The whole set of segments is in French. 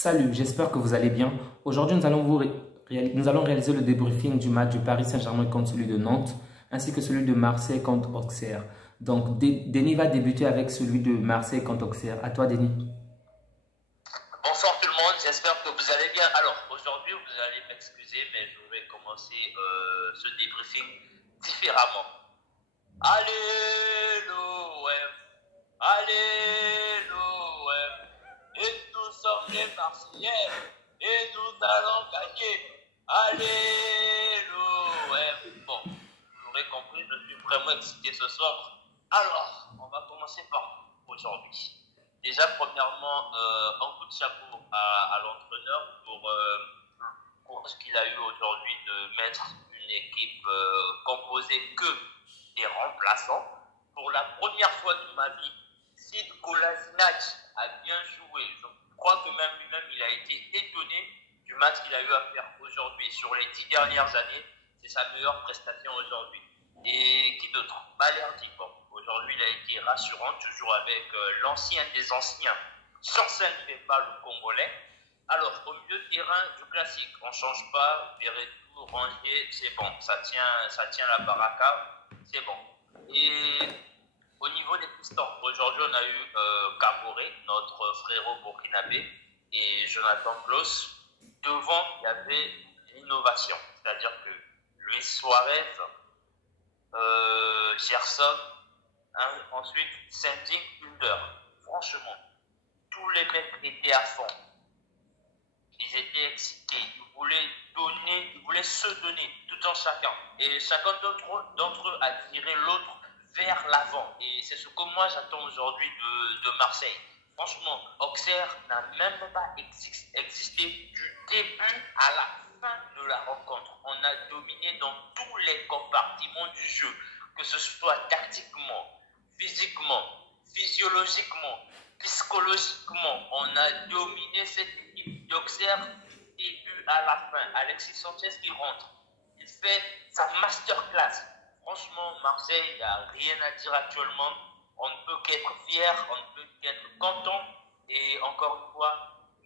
Salut, j'espère que vous allez bien. Aujourd'hui, nous allons réaliser le débriefing du match du Paris Saint-Germain contre celui de Nantes, ainsi que celui de Marseille contre Auxerre. Donc, Denis va débuter avec celui de Marseille contre Auxerre. À toi, Denis. Bonsoir tout le monde, j'espère que vous allez bien. Alors, aujourd'hui, vous allez m'excuser, mais je vais commencer ce débriefing différemment. Allez l'OM, allez l'OM, et nous sommes les Marseillais, et nous allons gagner. Allez l'OM. Bon, vous l'aurez compris, je suis vraiment excité ce soir. Alors, on va commencer par aujourd'hui. Déjà, premièrement, un coup de chapeau à l'entraîneur pour ce qu'il a eu aujourd'hui de mettre une équipe composée que des remplaçants. Pour la première fois de ma vie, Sid Kolasinac a bien joué. Je crois que même lui-même, il a été étonné du match qu'il a eu à faire aujourd'hui. Sur les 10 dernières années, c'est sa meilleure prestation aujourd'hui. Et qui d'autre? Balerdi. Bon, aujourd'hui, il a été rassurant, toujours avec l'ancien des anciens. Sur scène, il n'est pas le Congolais. Alors, au milieu de terrain, du classique. On ne change pas. Verretou, Rangier, c'est bon. Ça tient la baraka. C'est bon. Et au niveau des pistons, aujourd'hui, on a eu Kaboré, notre frérot burkinabé, et Jonathan Klaus. Devant, il y avait l'innovation. C'est-à-dire que Luis Suarez, Gerson, ensuite Sandy Under. Franchement, tous les mecs étaient à fond. Ils étaient excités. Ils voulaient donner, ils voulaient se donner, tout en chacun. Et chacun d'entre eux a tiré l'autre vers l'avant. Et c'est ce que moi j'attends aujourd'hui de Marseille. Franchement, Auxerre n'a même pas existé du début à la fin de la rencontre. On a dominé dans tous les compartiments du jeu, que ce soit tactiquement, physiquement, physiologiquement, psychologiquement. On a dominé cette équipe d'Auxerre du début à la fin. Alexis Sanchez qui rentre, il fait sa masterclass. Franchement, Marseille, il n'y a rien à dire actuellement. On ne peut qu'être fier, on ne peut qu'être content. Et encore une fois,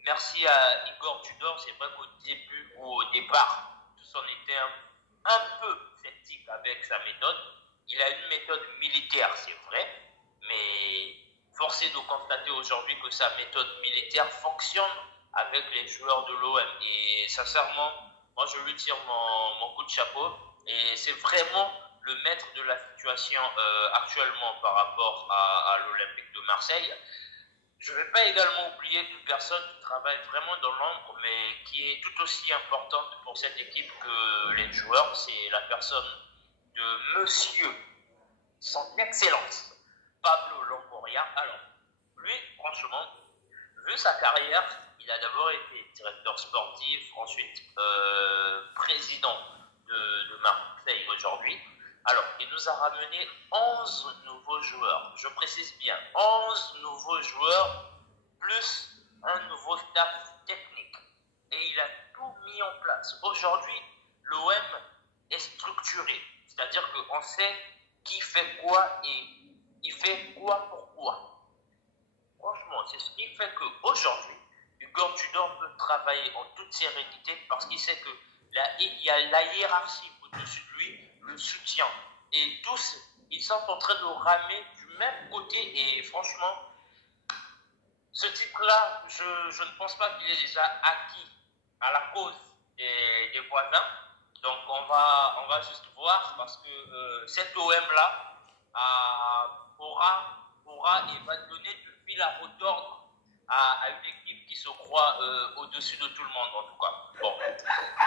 merci à Igor Tudor. C'est vrai qu'au début ou au départ, tous on était un peu sceptiques avec sa méthode. Il a une méthode militaire, c'est vrai, mais force est de constater aujourd'hui que sa méthode militaire fonctionne avec les joueurs de l'OM. Et sincèrement, moi je lui tire mon coup de chapeau. Et c'est vraiment le maître de la situation actuellement par rapport à l'Olympique de Marseille. Je ne vais pas également oublier une personne qui travaille vraiment dans l'ombre, mais qui est tout aussi importante pour cette équipe que les joueurs. C'est la personne de Monsieur, son Excellence, Pablo Longoria. Alors, lui, franchement, vu sa carrière, il a d'abord été directeur sportif, ensuite président de Marseille aujourd'hui. Alors, il nous a ramené 11 nouveaux joueurs. Je précise bien, 11 nouveaux joueurs plus un nouveau staff technique. Et il a tout mis en place. Aujourd'hui, l'OM est structuré. C'est-à-dire qu'on sait qui fait quoi et il fait quoi pourquoi. Franchement, c'est ce qui fait qu'aujourd'hui, Igor Tudor peut travailler en toute sérénité parce qu'il sait que il y a la hiérarchie au-dessus de lui, le soutien. Et tous, ils sont en train de ramer du même côté. Et franchement, ce type-là, je ne pense pas qu'il est déjà acquis à la cause des voisins. Donc, on va juste voir parce que cet OM-là aura et va donner du fil à retordre à une équipe qui se croit au-dessus de tout le monde, en tout cas. Bon,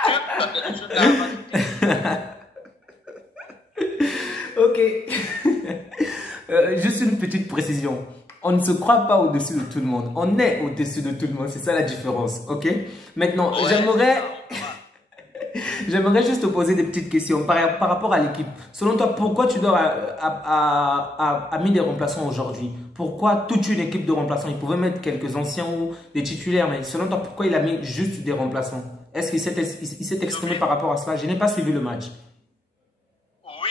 tu as quelque chose à rajouter? Ok. Juste une petite précision. On ne se croit pas au-dessus de tout le monde. On est au-dessus de tout le monde. C'est ça la différence. Ok. Maintenant, ouais, j'aimerais juste te poser des petites questions par rapport à l'équipe. Selon toi, pourquoi Tudor a mis des remplaçants aujourd'hui? Pourquoi toute une équipe de remplaçants? Il pouvait mettre quelques anciens ou des titulaires, mais selon toi, pourquoi il a mis juste des remplaçants? Est-ce qu'il s'est exprimé par rapport à cela? Je n'ai pas suivi le match. Oui.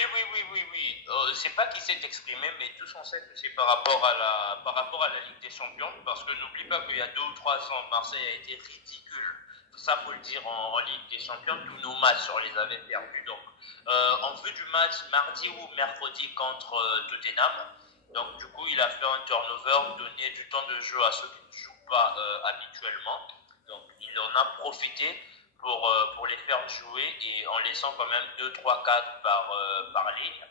C'est pas qu'il s'est exprimé, mais tous on sait que c'est par rapport à la Ligue des Champions, parce que n'oublie pas qu'il y a 2 ou 3 ans, Marseille a été ridicule. Ça, faut le dire, en Ligue des Champions, tous nos matchs, on les avait perdus. Donc, en vue du match mardi ou mercredi contre Tottenham, donc du coup, il a fait un turnover, donné du temps de jeu à ceux qui ne jouent pas habituellement. Donc, il en a profité pour les faire jouer et en laissant quand même 2, 3 cadres par ligne.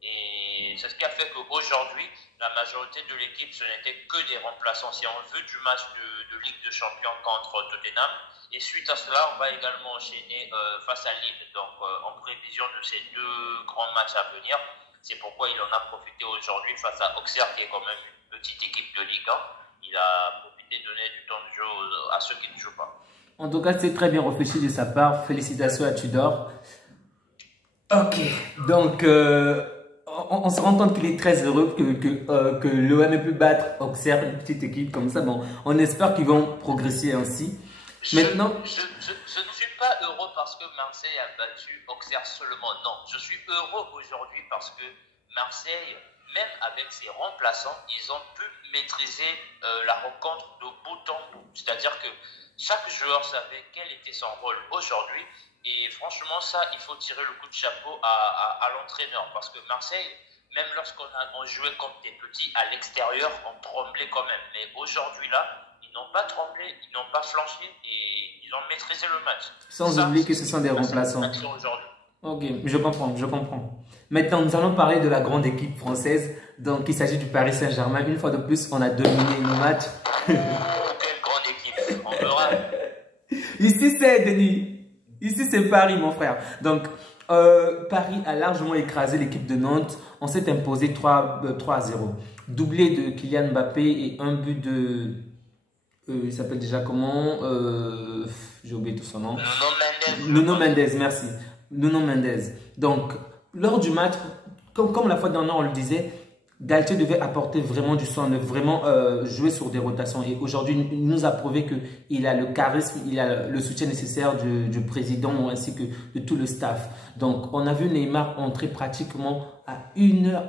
Et c'est ce qui a fait qu'aujourd'hui, la majorité de l'équipe, ce n'était que des remplaçants. C'est en vue du match de Ligue des Champions contre Tottenham. Et suite à cela, on va également enchaîner face à Lille. Donc, en prévision de ces 2 grands matchs à venir, c'est pourquoi il en a profité aujourd'hui face à Auxerre, qui est quand même une petite équipe de Ligue 1. Il a profité de donner du temps de jeu à ceux qui ne jouent pas. En tout cas, c'est très bien réfléchi de sa part. Félicitations à Tudor. Ok, donc on se rend compte qu'il est très heureux que l'OM ait pu battre Auxerre, une petite équipe comme ça. Bon, on espère qu'ils vont progresser ainsi. Maintenant, je ne suis pas heureux parce que Marseille a battu Auxerre seulement. Non, je suis heureux aujourd'hui parce que Marseille, même avec ses remplaçants, ils ont pu maîtriser la rencontre de bout en bout. C'est-à-dire que chaque joueur savait quel était son rôle aujourd'hui. Et franchement, ça, il faut tirer le coup de chapeau à l'entraîneur. Parce que Marseille, même lorsqu'on jouait comme des petits à l'extérieur, on tremblait quand même. Mais aujourd'hui, là, ils n'ont pas tremblé, ils n'ont pas flanché et ils ont maîtrisé le match. Sans oublier que ce sont des remplaçants. Ok, je comprends, je comprends. Maintenant, nous allons parler de la grande équipe française. Donc, il s'agit du Paris Saint-Germain. Une fois de plus, on a dominé le match. Quelle grande équipe, on verra. Ici, c'est Denis. Ici, c'est Paris, mon frère. Donc, Paris a largement écrasé l'équipe de Nantes. On s'est imposé 3-0. Doublé de Kylian Mbappé et un but de... il s'appelle déjà comment j'ai oublié tout son nom. Nuno Mendes, merci. Nuno Mendes. Donc, lors du match, comme la fois dernière, on le disait, Galtier devait apporter vraiment du sang, vraiment jouer sur des rotations. Et aujourd'hui, il nous a prouvé qu'il a le charisme, il a le soutien nécessaire du président ainsi que de tout le staff. Donc, on a vu Neymar entrer pratiquement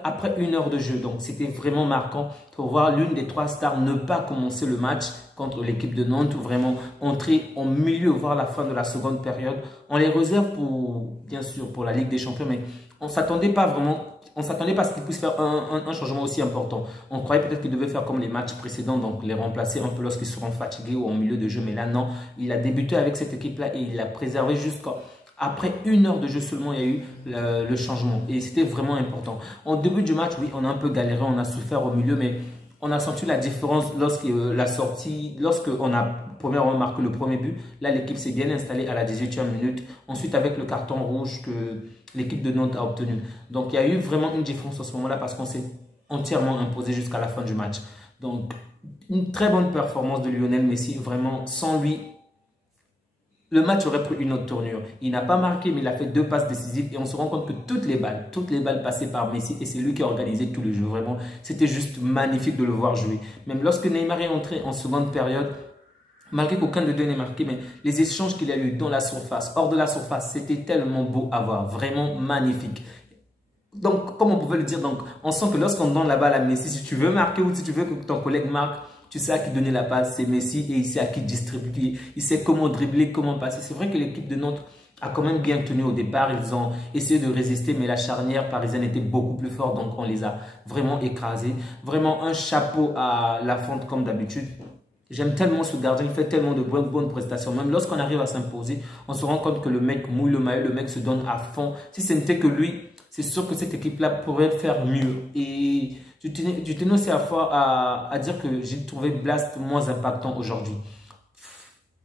après 1 heure de jeu. Donc, c'était vraiment marquant pour voir l'une des 3 stars ne pas commencer le match contre l'équipe de Nantes ou vraiment entrer en milieu, voir la fin de la seconde période. On les réserve bien sûr, pour la Ligue des Champions, mais on ne s'attendait pas vraiment. On ne s'attendait pas à ce qu'il puisse faire un changement aussi important. On croyait peut-être qu'il devait faire comme les matchs précédents, donc les remplacer un peu lorsqu'ils seront fatigués ou en milieu de jeu. Mais là, non. Il a débuté avec cette équipe-là et il l'a préservé jusqu'après 1 heure de jeu seulement, il y a eu le changement. Et c'était vraiment important. En début du match, oui, on a un peu galéré, on a souffert au milieu, mais on a senti la différence lorsqu'on a premièrement marqué le premier but. Là, l'équipe s'est bien installée à la 18e minute. Ensuite, avec le carton rouge que l'équipe de Nantes a obtenu. Donc, il y a eu vraiment une différence à ce moment-là parce qu'on s'est entièrement imposé jusqu'à la fin du match. Donc, une très bonne performance de Lionel Messi. Vraiment, sans lui, le match aurait pris une autre tournure. Il n'a pas marqué, mais il a fait 2 passes décisives. Et on se rend compte que toutes les balles passaient par Messi. Et c'est lui qui a organisé tout le jeu. Vraiment, c'était juste magnifique de le voir jouer. Même lorsque Neymar est entré en seconde période, malgré qu'aucun de deux n'ait marqué, mais les échanges qu'il a eu dans la surface, hors de la surface, c'était tellement beau à voir. Vraiment magnifique. Donc, comme on pouvait le dire, donc, on sent que lorsqu'on donne la balle à Messi, si tu veux marquer ou si tu veux que ton collègue marque, tu sais à qui donner la passe, c'est Messi et il sait à qui distribuer. Il sait comment dribbler, comment passer. C'est vrai que l'équipe de Nantes a quand même bien tenu au départ. Ils ont essayé de résister, mais la charnière parisienne était beaucoup plus forte. Donc, on les a vraiment écrasés. Vraiment un chapeau à Lafont comme d'habitude. J'aime tellement ce gardien, il fait tellement de bonnes prestations. Même lorsqu'on arrive à s'imposer, on se rend compte que le mec mouille le maillot, le mec se donne à fond. Si ce n'était que lui, c'est sûr que cette équipe-là pourrait faire mieux. Et je tenais aussi à dire que j'ai trouvé Blast moins impactant aujourd'hui.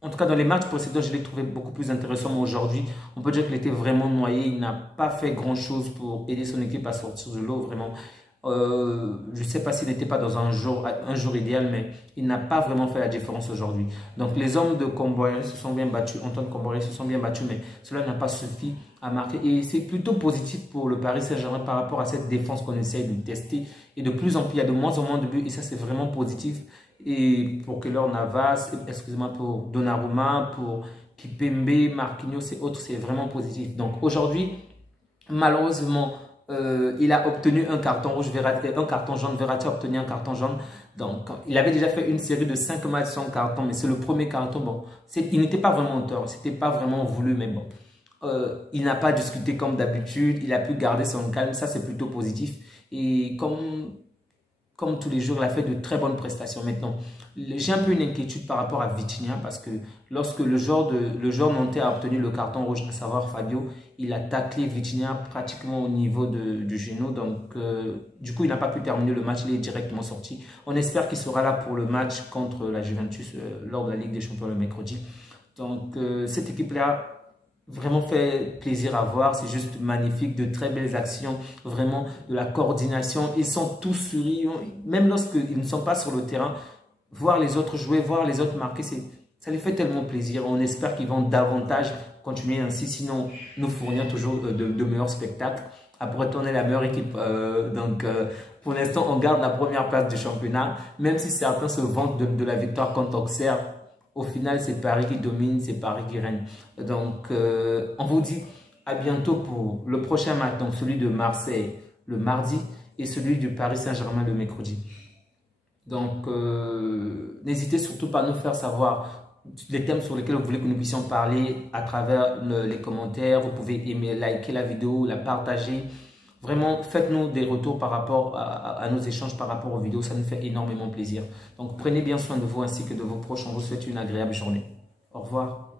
En tout cas, dans les matchs précédents, je l'ai trouvé beaucoup plus intéressant. Mais aujourd'hui, on peut dire qu'il était vraiment noyé. Il n'a pas fait grand-chose pour aider son équipe à sortir de l'eau, vraiment. Je ne sais pas s'il n'était pas dans un jour idéal, mais il n'a pas vraiment fait la différence aujourd'hui. Donc, les hommes de Comboiré se sont bien battus, Antoine Comboiré se sont bien battus, mais cela n'a pas suffi à marquer. Et c'est plutôt positif pour le Paris Saint-Germain par rapport à cette défense qu'on essaye de tester. Et de plus en plus, il y a de moins en moins de buts, et ça, c'est vraiment positif. Et pour Keylor Navas, excusez-moi, pour Donnarumma, pour Kipembe, Marquinhos et autres, c'est vraiment positif. Donc, aujourd'hui, malheureusement, il a obtenu un carton rouge, un carton jaune. Verratti a obtenu un carton jaune. Donc, il avait déjà fait une série de 5 matchs sans carton, mais c'est le premier carton. Bon, il n'était pas vraiment auteur, c'était pas vraiment voulu, mais bon. Il n'a pas discuté comme d'habitude, il a pu garder son calme, ça c'est plutôt positif. Et comme tous les jours, il a fait de très bonnes prestations. Maintenant, j'ai un peu une inquiétude par rapport à Vitinha parce que lorsque le joueur nantais a obtenu le carton rouge, à savoir Fabio, il a taclé Vitinha pratiquement au niveau du genou. Donc, du coup, il n'a pas pu terminer le match, il est directement sorti. On espère qu'il sera là pour le match contre la Juventus lors de la Ligue des Champions le mercredi. Donc, cette équipe-là vraiment fait plaisir à voir, c'est juste magnifique, de très belles actions, vraiment de la coordination, ils sont tous souriants, même lorsqu'ils ne sont pas sur le terrain, voir les autres jouer, voir les autres marquer, ça les fait tellement plaisir. On espère qu'ils vont davantage continuer ainsi, sinon nous fournir toujours de meilleurs spectacles. Après, on est la meilleure équipe, pour l'instant on garde la première place du championnat, même si certains se vantent de la victoire contre Auxerre. Au final, c'est Paris qui domine, c'est Paris qui règne. Donc, on vous dit à bientôt pour le prochain match, donc celui de Marseille le mardi et celui du Paris Saint-Germain le mercredi. Donc, n'hésitez surtout pas à nous faire savoir les thèmes sur lesquels vous voulez que nous puissions parler à travers les commentaires. Vous pouvez aimer, liker la vidéo, la partager. Vraiment, faites-nous des retours par rapport à nos échanges par rapport aux vidéos. Ça nous fait énormément plaisir. Donc, prenez bien soin de vous ainsi que de vos proches. On vous souhaite une agréable journée. Au revoir.